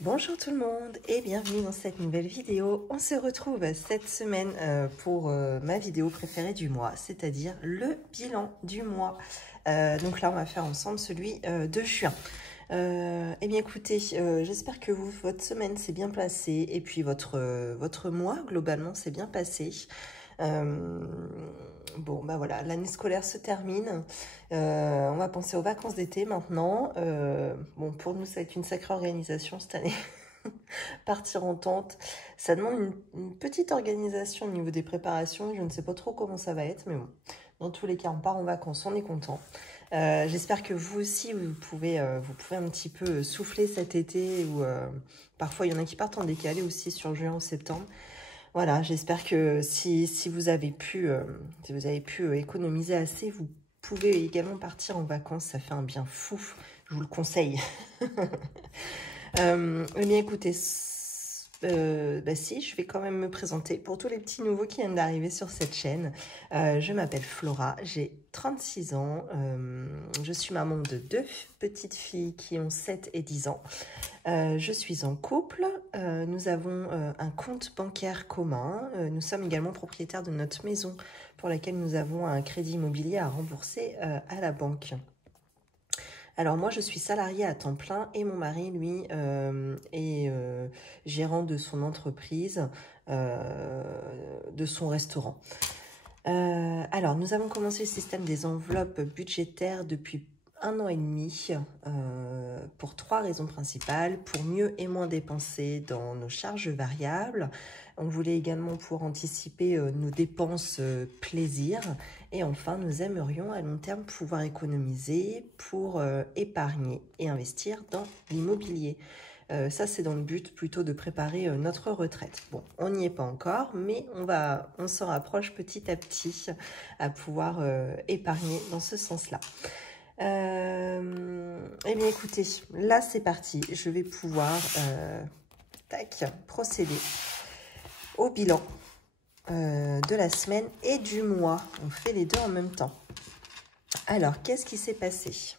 Bonjour tout le monde et bienvenue dans cette nouvelle vidéo. On se retrouve cette semaine pour ma vidéo préférée du mois, c'est-à-dire le bilan du mois. Donc là, on va faire ensemble celui de juin. Eh bien écoutez, j'espère que votre semaine s'est bien passée et puis votre mois globalement s'est bien passé. Bon, bah voilà, l'année scolaire se termine. On va penser aux vacances d'été maintenant. Bon, pour nous, ça va être une sacrée organisation cette année. Partir en tente, ça demande une petite organisation au niveau des préparations. Je ne sais pas trop comment ça va être, mais bon, dans tous les cas, on part en vacances, on est content. J'espère que vous aussi, vous pouvez un petit peu souffler cet été. Ou parfois, il y en a qui partent en décalé aussi sur juin ou septembre. Voilà, j'espère que si vous avez pu, économiser assez, vous pouvez également partir en vacances. Ça fait un bien fou, je vous le conseille. Eh bien écoutez, bah si, je vais quand même me présenter pour tous les petits nouveaux qui viennent d'arriver sur cette chaîne. Je m'appelle Flora, j'ai 36 ans, je suis maman de deux petites filles qui ont 7 et 10 ans. Je suis en couple, nous avons un compte bancaire commun, nous sommes également propriétaires de notre maison pour laquelle nous avons un crédit immobilier à rembourser à la banque. Alors moi, je suis salariée à temps plein et mon mari, lui, est gérant de son entreprise, de son restaurant. Alors, nous avons commencé le système des enveloppes budgétaires depuis 1 an et demi pour 3 raisons principales. Pour mieux et moins dépenser dans nos charges variables. On voulait également pouvoir anticiper nos dépenses plaisir. Et enfin, nous aimerions à long terme pouvoir économiser pour épargner et investir dans l'immobilier. Ça, c'est dans le but plutôt de préparer notre retraite. Bon, on n'y est pas encore, mais on s'en rapproche petit à petit à pouvoir épargner dans ce sens-là. Eh bien, écoutez, là, c'est parti. Je vais pouvoir procéder au bilan de la semaine et du mois. On fait les deux en même temps. Alors, qu'est-ce qui s'est passé?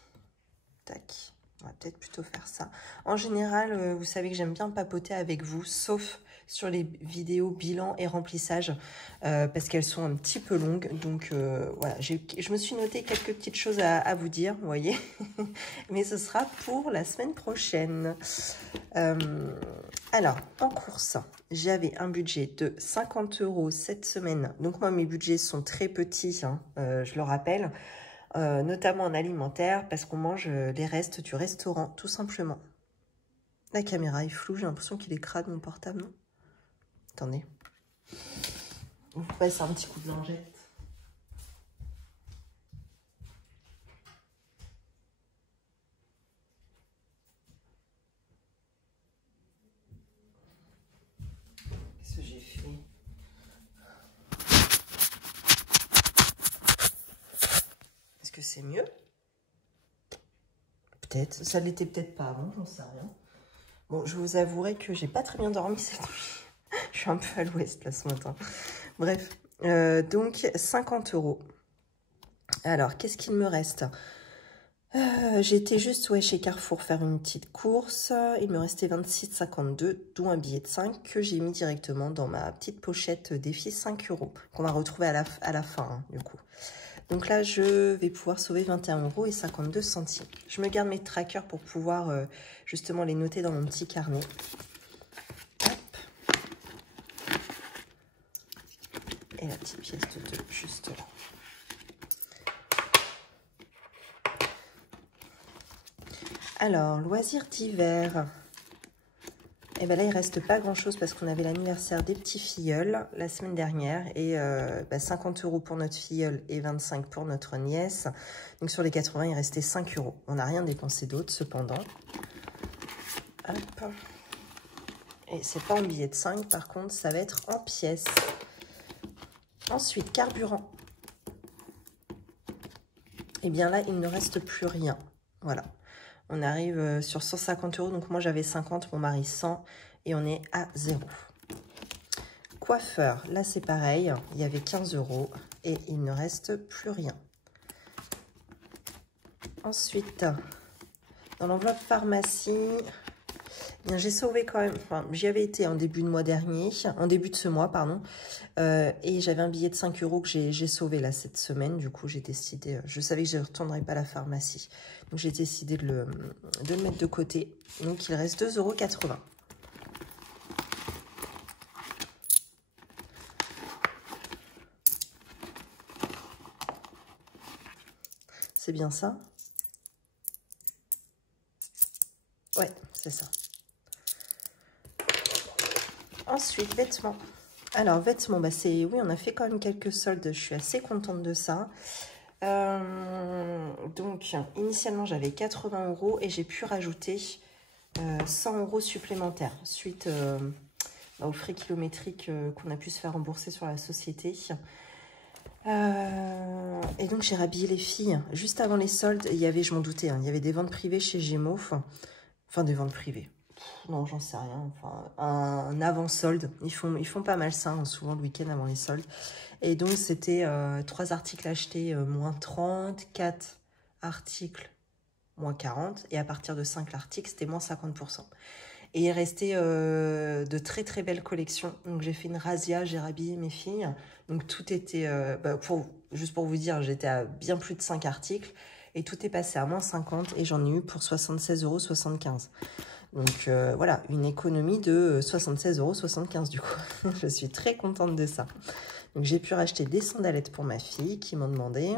Tac. On va peut-être plutôt faire ça. En général, vous savez que j'aime bien papoter avec vous, sauf sur les vidéos bilan et remplissage, parce qu'elles sont un petit peu longues. Donc voilà, je me suis noté quelques petites choses à vous dire, vous voyez. Mais ce sera pour la semaine prochaine. Alors, en course, j'avais un budget de 50 € cette semaine. Donc moi, mes budgets sont très petits, hein, je le rappelle. Notamment en alimentaire, parce qu'on mange les restes du restaurant, tout simplement. La caméra est floue, j'ai l'impression qu'il est crade mon portable, non? Attendez. On vous passe un petit coup de lingette. Qu'est-ce que j'ai fait? Est-ce que c'est mieux? Peut-être. Ça l'était peut-être pas avant, j'en sais rien. Bon, je vous avouerai que j'ai pas très bien dormi cette nuit. Je suis un peu à l'ouest là ce matin. Bref, donc 50 €. Alors, qu'est-ce qu'il me reste? J'étais juste chez Carrefour faire une petite course. Il me restait 26,52 €, dont un billet de 5 que j'ai mis directement dans ma petite pochette défi 5 € qu'on va retrouver à la fin, hein, du coup. Donc là, je vais pouvoir sauver 21,52 €. Je me garde mes trackers pour pouvoir justement les noter dans mon petit carnet. Hop. Et la petite pièce de 2 juste là. Alors, loisirs d'hiver. Et bien là, il reste pas grand-chose parce qu'on avait l'anniversaire des petits filleuls la semaine dernière. Et 50 € pour notre filleul et 25 € pour notre nièce. Donc sur les 80, il restait 5 €. On n'a rien dépensé d'autre cependant. Hop. Et c'est pas en billet de 5, par contre, ça va être en pièces. Ensuite, carburant. Et bien là, il ne reste plus rien. Voilà. On arrive sur 150 €. Donc moi, j'avais 50, mon mari 100. Et on est à 0. Coiffeur. Là, c'est pareil. Il y avait 15 €. Et il ne reste plus rien. Ensuite, dans l'enveloppe pharmacie, Bien, j'ai sauvé quand même, enfin, j'y avais été en début de mois dernier, en début de ce mois, pardon, et j'avais un billet de 5 € que j'ai sauvé là cette semaine. Du coup, j'ai décidé, je savais que je ne retournerais pas à la pharmacie, donc j'ai décidé de le mettre de côté. Donc, il reste 2,80 €. C'est bien ça? Ouais, c'est ça. Ensuite, vêtements. Alors, vêtements, bah oui, on a fait quand même quelques soldes. Je suis assez contente de ça. Donc, initialement, j'avais 80 € et j'ai pu rajouter 100 € supplémentaires suite aux frais kilométriques qu'on a pu se faire rembourser sur la société. Et donc, j'ai rhabillé les filles. Juste avant les soldes, il y avait, je m'en doutais, hein, il y avait des ventes privées chez Gémeaux. Enfin, des ventes privées. Non, j'en sais rien. Enfin, un avant-solde. Ils font pas mal ça, hein, souvent le week-end avant les soldes. Et donc, c'était 3 articles achetés moins 30, 4 articles moins 40. Et à partir de 5 articles, c'était moins 50%. Et il restait de très très belles collections. Donc, j'ai fait une razzia, j'ai rhabillé mes filles. Donc, tout était... juste pour vous dire, j'étais à bien plus de 5 articles. Et tout est passé à moins 50. Et j'en ai eu pour 76,75 €. Donc voilà, une économie de 76,75 € du coup. Je suis très contente de ça. Donc j'ai pu racheter des sandalettes pour ma fille qui m'ont demandé.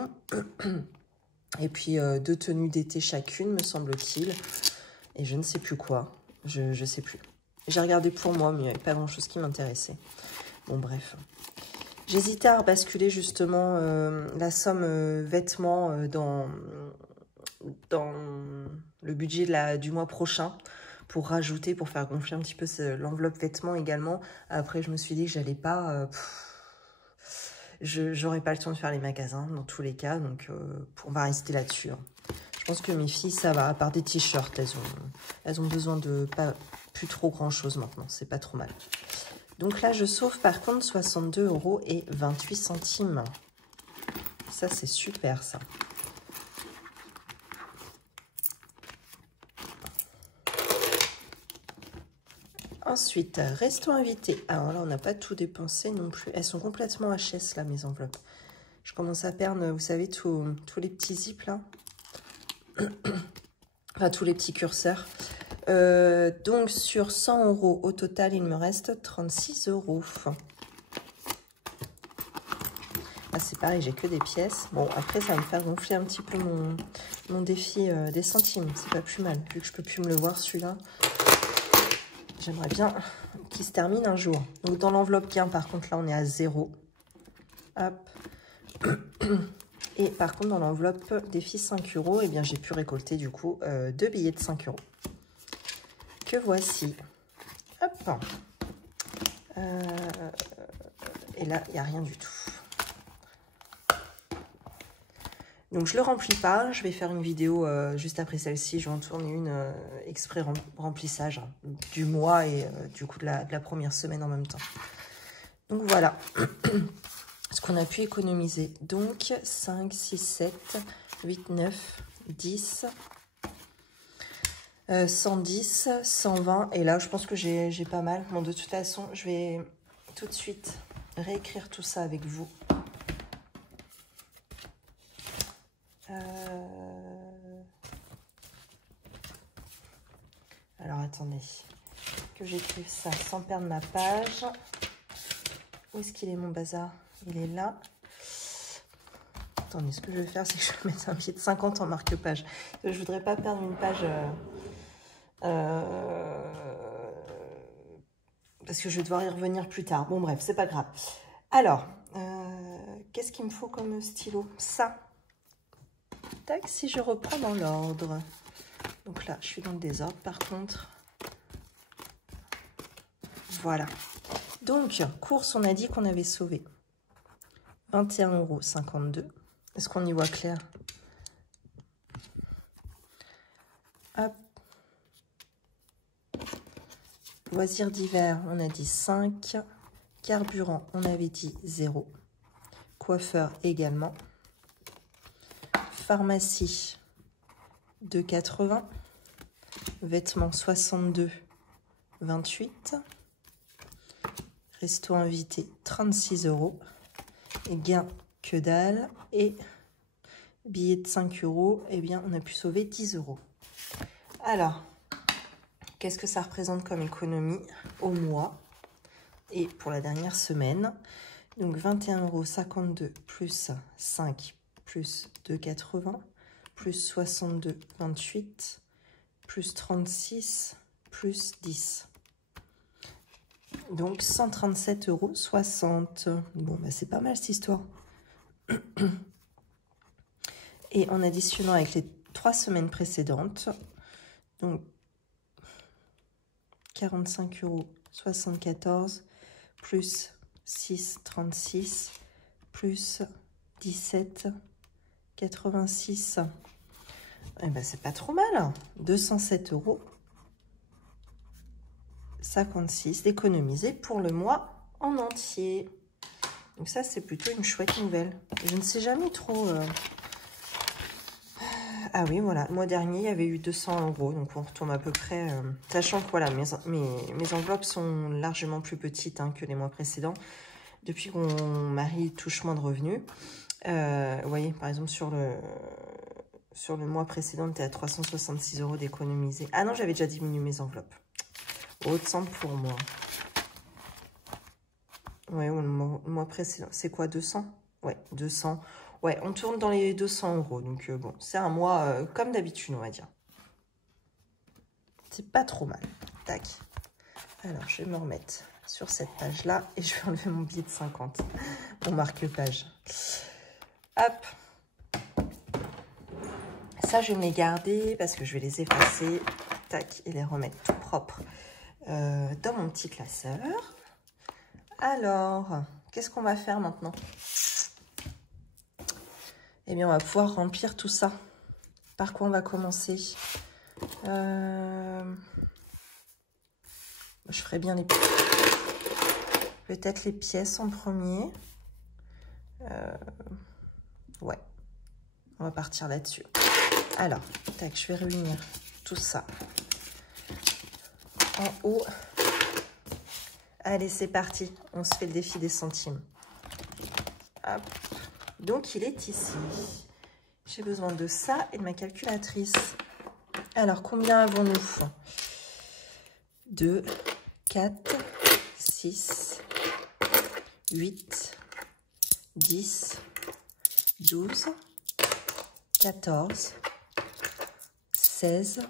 Et puis 2 tenues d'été chacune, me semble-t-il. Et je ne sais plus quoi. Je sais plus. J'ai regardé pour moi, mais il n'y avait pas grand-chose qui m'intéressait. Bon, bref. J'hésitais à basculer justement la somme vêtements dans le budget du mois prochain, pour rajouter, pour faire gonfler un petit peu l'enveloppe vêtements également. Après, je me suis dit que j'allais pas... j'aurais pas le temps de faire les magasins dans tous les cas, donc on va rester là-dessus. Hein. Je pense que mes filles, ça va, à part des t-shirts, elles ont besoin de plus trop grand-chose maintenant, c'est pas trop mal. Donc là, je sauve par contre 62,28 €. Ça, c'est super, ça. Ensuite, resto invité. Alors là, on n'a pas tout dépensé non plus. Elles sont complètement HS, là, mes enveloppes. Je commence à perdre, vous savez, tous les petits zips, là. Enfin, tous les petits curseurs. Donc, sur 100 € au total, il me reste 36 €. Ah, c'est pareil, j'ai que des pièces. Bon, après, ça va me faire gonfler un petit peu mon défi des centimes. C'est pas plus mal, vu que je peux plus me le voir, celui-là. J'aimerais bien qu'il se termine un jour. Donc, dans l'enveloppe gain, par contre, là, on est à 0. Hop. Et par contre, dans l'enveloppe défi 5 €, eh bien, j'ai pu récolter, du coup, 2 billets de 5 €. Que voici. Hop. Et là, il n'y a rien du tout. Donc, je ne le remplis pas. Je vais faire une vidéo juste après celle-ci. Je vais en tourner une exprès remplissage du mois et du coup de la première semaine en même temps. Donc, voilà ce qu'on a pu économiser. Donc, 5, 6, 7, 8, 9, 10, 110, 120. Et là, je pense que j'ai pas mal. Bon, de toute façon, je vais tout de suite réécrire tout ça avec vous. Alors, attendez, que j'écrive ça sans perdre ma page. Où est-ce qu'il est, mon bazar? Il est là. Attendez, ce que je vais faire, c'est que je vais mettre un billet de 50 en marque-page. Je voudrais pas perdre une page... parce que je vais devoir y revenir plus tard. Bon, bref, c'est pas grave. Alors, qu'est-ce qu'il me faut comme stylo? Ça. Tac, si je reprends dans l'ordre. Donc là, je suis dans le désordre, par contre. Voilà. Donc, course, on a dit qu'on avait sauvé 21,52 €. Est-ce qu'on y voit clair? Hop. Loisirs d'hiver, on a dit 5. Carburant, on avait dit 0. Coiffeur également. Pharmacie, 2,80. Vêtements, 62. 28. Resto invité, 36 €. Et gain, que dalle. Et billet de 5 €, eh bien, on a pu sauver 10 €. Alors, qu'est-ce que ça représente comme économie au mois et pour la dernière semaine? Donc, 21,52 € plus 5 plus 2,80 plus 62,28 plus 36 plus 10. Donc 137,60 €. Bon, bah, c'est pas mal cette histoire. Et en additionnant avec les 3 semaines précédentes, donc 45,74 € plus 6,36 plus 17,86. Eh ben, c'est pas trop mal. 207,56 € d'économiser pour le mois en entier. Donc ça, c'est plutôt une chouette nouvelle. Je ne sais jamais trop... Ah oui, voilà. Le mois dernier, il y avait eu 200 €. Donc on retombe à peu près... Sachant que voilà, mes enveloppes sont largement plus petites hein, que les mois précédents. Depuis que mon mari touche moins de revenus. Vous voyez, par exemple, sur le mois précédent, on était à 366 € d'économiser. Ah non, j'avais déjà diminué mes enveloppes. Autant pour moi. Ouais, le mois précédent. C'est quoi, 200? Ouais, 200. Ouais, on tourne dans les 200 €. Donc, bon, c'est un mois comme d'habitude, on va dire. C'est pas trop mal. Tac. Alors, je vais me remettre sur cette page-là et je vais enlever mon billet de 50. Mon marque-page. Hop. Ça, je vais me les garder parce que je vais les effacer. Tac, et les remettre tout propres dans mon petit classeur. Alors, qu'est-ce qu'on va faire maintenant? Eh bien, on va pouvoir remplir tout ça. Par quoi on va commencer? Je ferai bien les... Peut-être les pièces en premier. Ouais, on va partir là-dessus. Alors, tac, je vais réunir tout ça en haut. Allez, c'est parti. On se fait le défi des centimes. Hop. Donc, il est ici. J'ai besoin de ça et de ma calculatrice. Alors, combien avons-nous? 2, 4, 6, 8, 10, 12, 14, 16,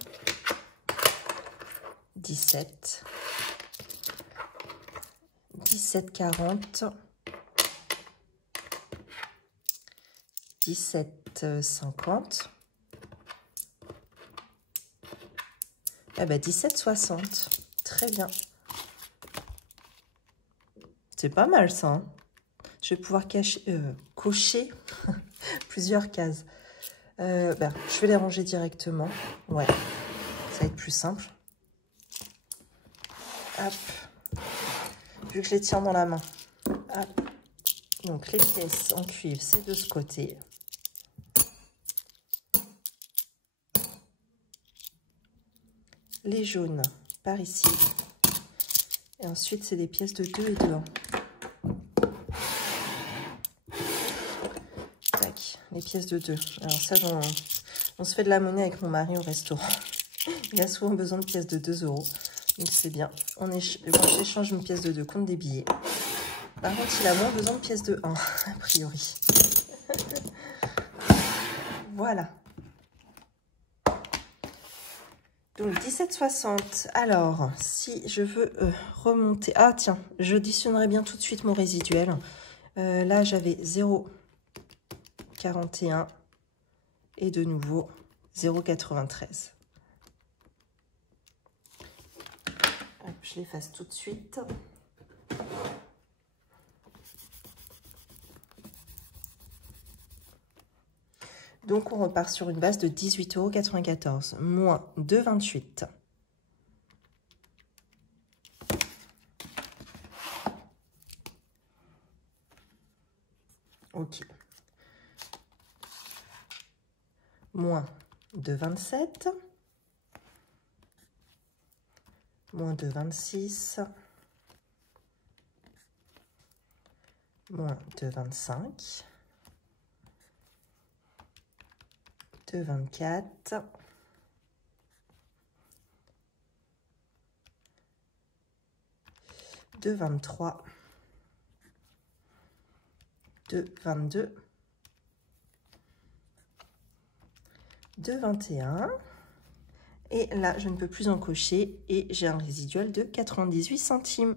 17, 17,40, 17,50. Ah bah 17,60. Très bien. C'est pas mal ça. Hein, je vais pouvoir cocher plusieurs cases. Je vais les ranger directement. Ouais, ça va être plus simple. Hop. Vu que je les tiens dans la main. Hop. Donc les pièces en cuivre, c'est de ce côté. Les jaunes par ici. Et ensuite, c'est des pièces de 2 et de 1. Tac, les pièces de 2. Alors ça, on se fait de la monnaie avec mon mari au restaurant. Il a souvent besoin de pièces de 2 €. Donc c'est bien. J'échange une pièce de 2 contre des billets. Par contre, il a moins besoin de pièces de 1, a priori. Voilà. Donc 17,60. Alors, si je veux remonter... Ah tiens, j'additionnerai bien tout de suite mon résiduel. Là, j'avais 0,41 et de nouveau 0,93. Je l'efface tout de suite. Donc, on repart sur une base de 18,94 € moins 2,28. Ok. Moins 2,27. moins 2,26, moins 2,25, 2,24, 2,23, 2,22, 2,21. Et là, je ne peux plus en cocher et j'ai un résiduel de 98 centimes.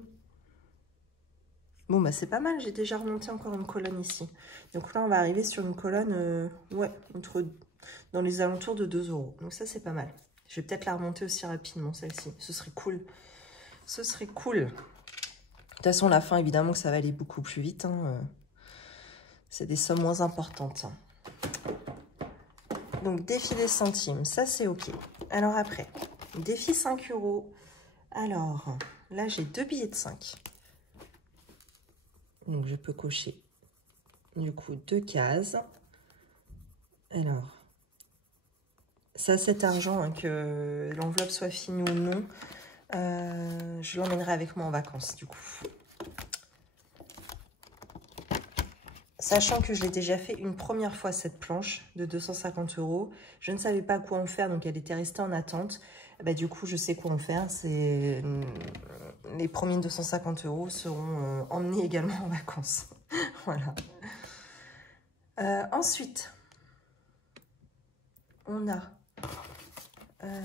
Bon, bah c'est pas mal, j'ai déjà remonté encore une colonne ici. Donc là, on va arriver sur une colonne, ouais, dans les alentours de 2 €. Donc ça, c'est pas mal. Je vais peut-être la remonter aussi rapidement, celle-ci. Ce serait cool. Ce serait cool. De toute façon, la fin, évidemment, que ça va aller beaucoup plus vite. Hein. C'est des sommes moins importantes. Donc, défi des centimes, ça, c'est OK. Alors après, défi 5 €. Alors, là, j'ai 2 billets de 5. Donc, je peux cocher, du coup, 2 cases. Alors, ça, cet argent, hein, que l'enveloppe soit finie ou non, je l'emmènerai avec moi en vacances, du coup. Sachant que je l'ai déjà fait une première fois, cette planche de 250 €. Je ne savais pas quoi en faire, donc elle était restée en attente. Bah, du coup, je sais quoi en faire. Les premiers 250 € seront emmenés également en vacances. Voilà. Ensuite, on a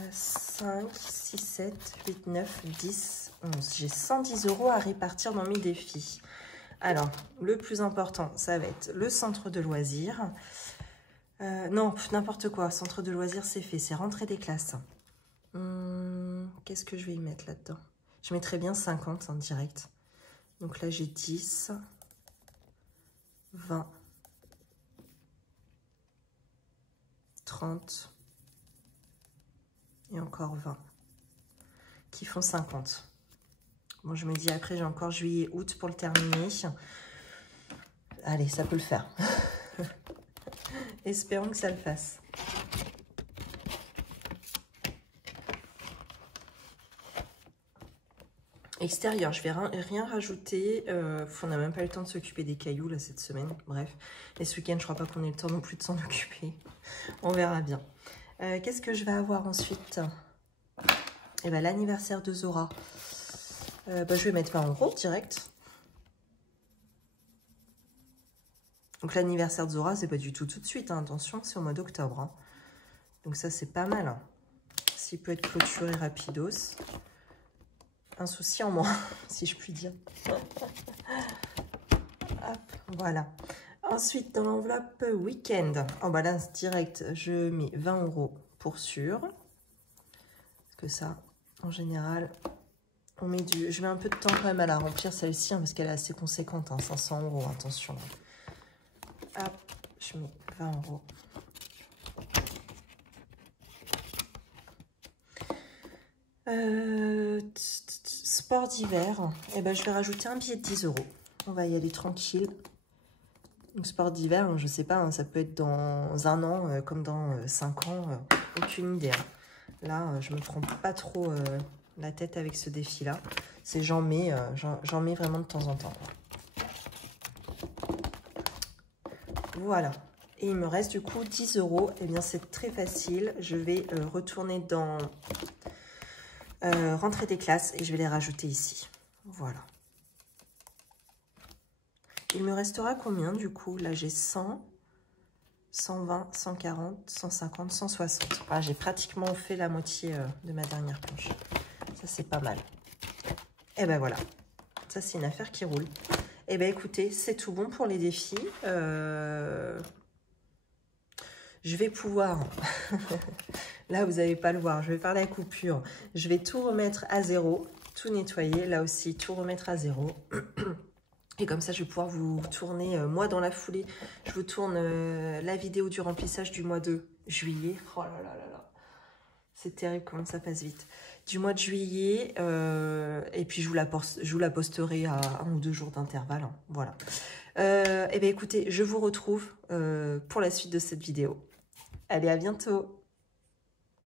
5, 6, 7, 8, 9, 10, 11. J'ai 110 € à répartir dans mes défis. Alors, le plus important, ça va être le centre de loisirs. Non, n'importe quoi. Centre de loisirs, c'est fait. C'est rentrée des classes. Qu'est-ce que je vais y mettre là-dedans? Je mettrais bien 50 en direct. Donc là, j'ai 10, 20, 30 et encore 20 qui font 50. Bon, je me dis après, j'ai encore juillet, août pour le terminer. Allez, ça peut le faire. Espérons que ça le fasse. Extérieur, je vais rien rajouter. On n'a même pas eu le temps de s'occuper des cailloux là cette semaine. Bref, et ce week-end, je crois pas qu'on ait le temps non plus de s'en occuper. On verra bien. Qu'est-ce que je vais avoir ensuite? Eh ben, l'anniversaire de Zora. Je vais mettre 20 € direct. Donc l'anniversaire de Zora, c'est pas du tout de suite. Hein. Attention, c'est au mois d'octobre. Hein. Donc ça, c'est pas mal. Hein. S'il peut être clôturé rapidos. Un souci en moins, si je puis dire. Hop, voilà. Ensuite, dans l'enveloppe week-end, en balance direct, je mets 20 € pour sûr. Parce que ça, en général, on met je mets un peu de temps quand même à la remplir celle-ci, hein, parce qu'elle est assez conséquente, hein, 500 €, attention. Hop, je mets 20 €. Sport d'hiver, eh ben, je vais rajouter un billet de 10 €. On va y aller tranquille. Donc, sport d'hiver, je sais pas, hein, ça peut être dans un an comme dans 5 ans, aucune idée. Hein. Là, je me prends pas trop la tête avec ce défi-là. C'est j'en mets vraiment de temps en temps. Voilà. Et il me reste du coup 10 €. Eh bien, c'est très facile. Je vais retourner dans rentrée des classes et je vais les rajouter ici. Voilà. Il me restera combien du coup? Là, j'ai 100, 120, 140, 150, 160. Ah, j'ai pratiquement fait la moitié de ma dernière planche. Ça, c'est pas mal. Et ben voilà. Ça, c'est une affaire qui roule. Et ben écoutez, c'est tout bon pour les défis. Je vais pouvoir... Là, vous n'allez pas le voir. Je vais faire la coupure. Je vais tout remettre à zéro. Tout nettoyer. Là aussi, tout remettre à zéro. Et comme ça, je vais pouvoir vous tourner, moi dans la foulée, je vous tourne la vidéo du remplissage du mois de juillet. Oh là là là là. C'est terrible comment ça passe vite. Du mois de juillet, et puis je vous la posterai à 1 ou 2 jours d'intervalle. Hein, voilà. Et bien écoutez, je vous retrouve pour la suite de cette vidéo. Allez, à bientôt.